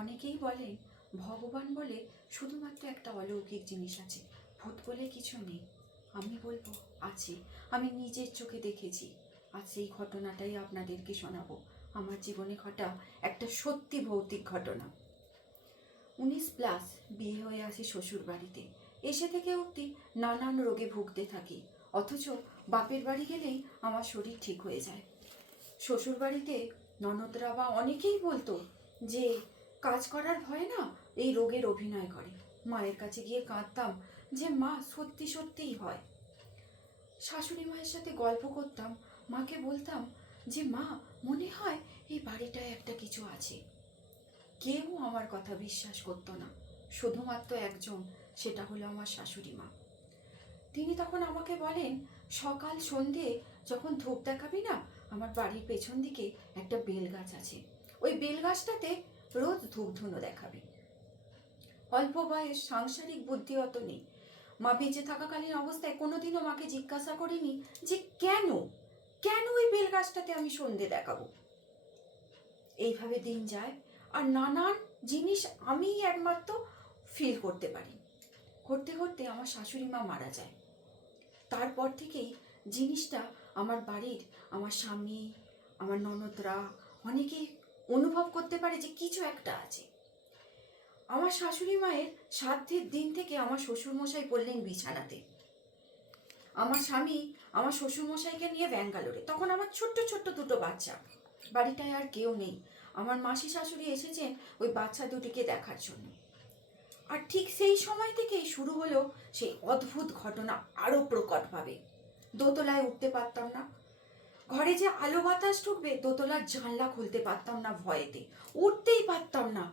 অনেকেই বলেন ভগবান বলে শুধুমাত্র একটা অলৌকিক জিনিস আছে, ভূত বলে কিছু নেই। আমি বলবো আছে। আমি নিজের চোখে দেখেছি। আর সেই ঘটনাটাই আপনাদেরকে শোনাবো। আমার জীবনে ঘটা একটা সত্যি ভৌতিক ঘটনা। 19+ বিয়ে হয়ে আসি শ্বশুর বাড়িতে। এসে থেকে অবধি নানান রোগে ভুগতে থাকি, অথচ বাপের বাড়ি গেলেই আমার শরীর ঠিক হয়ে যায়। শ্বশুর বাড়িতে ননদরা বা অনেকেই বলতো যে কাজ করার ভয়ে না এই রোগের অভিনয় করে। মায়ের কাছে গিয়ে কাঁদতাম যে মা সত্যি সত্যিই হয়। শাশুড়ি মায়ের সাথে গল্প করতাম, মাকে বলতাম যে মা মনে হয় এই বাড়িটায় একটা কিছু আছে। কেউ আমার কথা বিশ্বাস করতো না, শুধুমাত্র একজন, সেটা হলো আমার শাশুড়ি মা। তিনি তখন আমাকে বলেন, সকাল সন্ধে যখন ধূপ দেখাবি না, আমার বাড়ির পেছন দিকে একটা বেল গাছ আছে, ওই বেল গাছটাতে রোজ ধূপ ধুনো দেখাবি। অল্প বয়স, সাংসারিক বুদ্ধি অত নেই। মা বেঁচে থাকাকালীন অবস্থায় কোনোদিনও মাকে জিজ্ঞাসা করিনি যে কেন কেন ওই বেল গাছটাতে আমি সন্ধে দেখাবো। এইভাবে দিন যায়, আর নানান জিনিস আমি একমাত্র ফিল করতে পারি। করতে করতে আমার শাশুড়ি মা মারা যায়। তারপর থেকেই জিনিসটা আমার বাড়ির, আমার স্বামী, আমার ননদরা অনেকেই অনুভব করতে পারে যে কিছু একটা আছে। আমার শাশুড়ি মায়ের শ্রাদ্ধের দিন থেকে আমার শ্বশুরমশাই পড়লেন বিছানাতে। আমার স্বামী আমার শ্বশুরমশাইকে নিয়ে ব্যাঙ্গালোরে। তখন আমার ছোট্ট ছোট্ট দুটো বাচ্চা, বাড়িটায় আর কেউ নেই। আমার মাসি শাশুড়ি এসেছেন ওই বাচ্চা দুটিকে দেখার জন্য। আর ঠিক সেই সময় থেকেই শুরু হলো সেই অদ্ভুত ঘটনা আরও প্রকটভাবে। দোতলায় উঠতে পারতাম না, ঘরে যে আলো বাতাস ঢুকবে দোতলার জানলা খুলতে পারতাম না ভয়েতে, উঠতেই পারতাম না।